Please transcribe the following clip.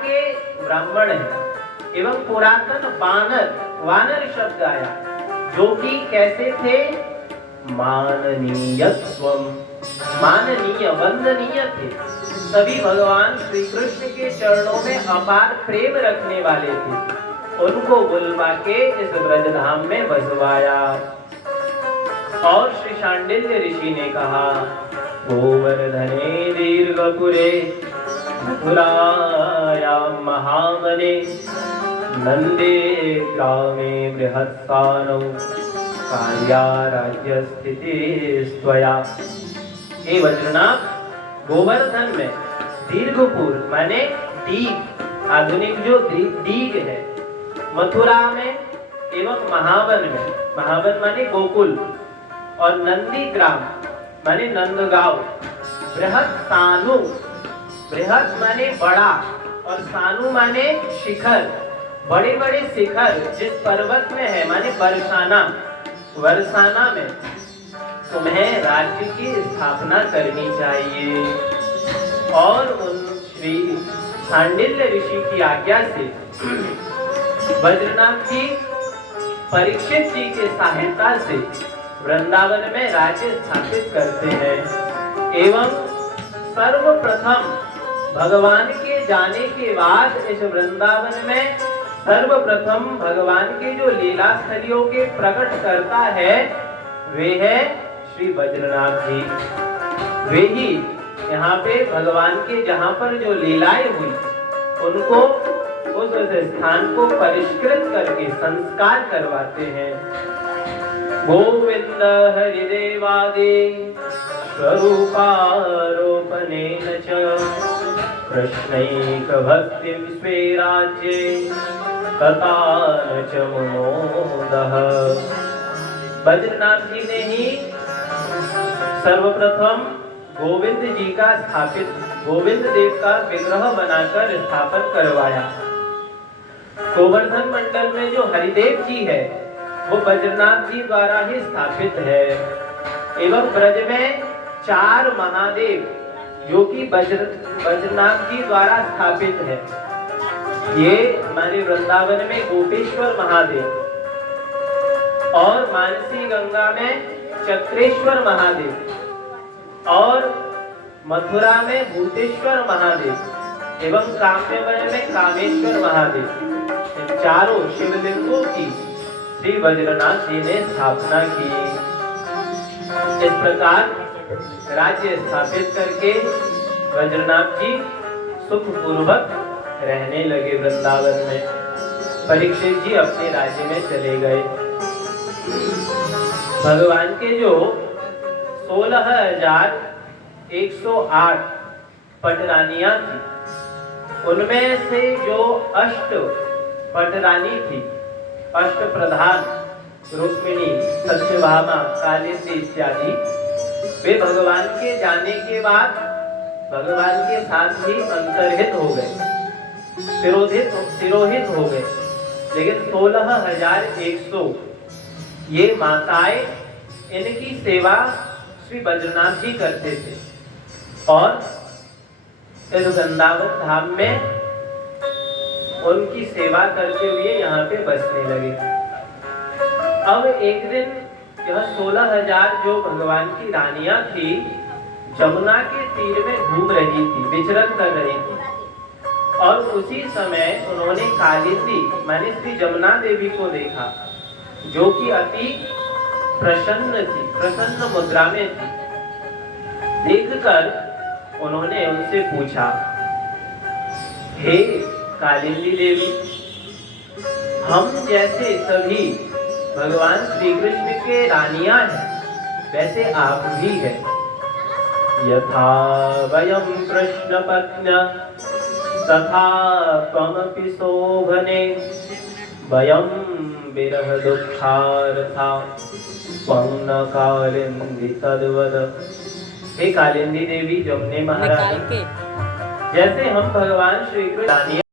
के ब्राह्मण है एवं पुरातन वानर शब्द आया, जो कि कैसे थे? माननीयत्वम, माननीय वंदनीय थे। सभी भगवान श्री कृष्ण के चरणों में अपार प्रेम रखने वाले थे। उनको बुलवा के इस ब्रजधाम में बसवाया। और श्री शांडिल्य ऋषि ने कहा, गोवर्धने दीर्घपुरे मथुरायां महावने नंदे ग्रामे बृहत्सानौ कार्या राज्य स्थितिस्त्वया। हे वज्रनाथ, गोवर्धन में दीर्घपुर माने दीग, आधुनिक जो दीग है, मथुरा में एवं महावन में, महावन माने गोकुल, और नंदी ग्राम माने नंदगांव, बृहत सानु, बृहत माने बड़ा और सानु माने शिखर, बड़े बड़े शिखर जिस पर्वत में है माने बरसाना, वर्षाना में तुम्हें राज्य की स्थापना करनी चाहिए। और उन श्री शांडिल्य ऋषि की आज्ञा से वज्रनाथ जी परीक्षित जी की सहायता से वृंदावन में राज्य स्थापित करते हैं। एवं सर्वप्रथम भगवान के जाने के बाद इस वृंदावन में सर्वप्रथम भगवान के जो लीला स्थलियों के प्रकट करता है वे है श्री वज्रनाथ जी। वे ही यहाँ पे भगवान के जहाँ पर जो लीलाएं हुई उनको उस स्थान को परिष्कृत करके संस्कार करवाते हैं। गोविंद हरिदेवादि स्वरूपारोपणेन च कृष्णैक भक्ति स्वे राज्ये तथा न च मनोदः। बद्रीनाथ जी ने ही सर्वप्रथम गोविंद जी का स्थापित, गोविंद देव का विग्रह बनाकर स्थापन करवाया। गोवर्धन मंडल में जो हरिदेव जी है वो बद्रीनाथ जी द्वारा ही स्थापित है। एवं ब्रज में 4 महादेव जो कि बद्रीनाथ जी द्वारा स्थापित है। ये हमारे वृंदावन में गोपेश्वर महादेव, और मानसी गंगा में चक्रेश्वर महादेव, और मथुरा में भूतेश्वर महादेव एवं काम्यवन में कामेश्वर महादेव, इन चारों शिवलिंगों की श्री वज्रनाथ जी ने स्थापना की। इस प्रकार राज्य स्थापित करके वज्रनाथ जी सुखपूर्वक रहने लगे वृंदावन में। परीक्षित जी अपने राज्य में चले गए। भगवान के जो 16,108 पटरानियां थी, उनमें से जो 8 पटरानी थी, 8 प्रधान, रुक्मिणी, सत्यभामा, कालिंदी इत्यादि, वे भगवान के जाने के बाद भगवान के साथ ही अंतर्हित हो गए, तिरोहित हो गए। लेकिन 16,100 ये माताएं, इनकी सेवा श्री बद्रीनाथ जी करते थे और इस वृंदावन धाम में उनकी सेवा करते हुए यहाँ पे बसने लगे। अब एक दिन यह 16,000 जो भगवान की रानियां थी, जमुना के तीर में घूम रही थी, विचरण कर रही थी, और उसी समय उन्होंने कालिंदी माने श्री जमुना देवी को देखा, जो कि अति प्रसन्न थी, प्रसन्न मुद्रा में थी। देखकर उन्होंने उनसे पूछा, हे कालिंदी देवी, हम जैसे सभी भगवान श्री कृष्ण के रानियां हैं, वैसे आप भी हैं। यथा वयं कृष्ण पत्न्या तथा त्वमपि शोभने वयं विरह दुःखार्था त्वं न कालिंदी तद्वद। हे कालिंदी देवी, जमुने महारानी, जैसे हम भगवान श्री कृष्ण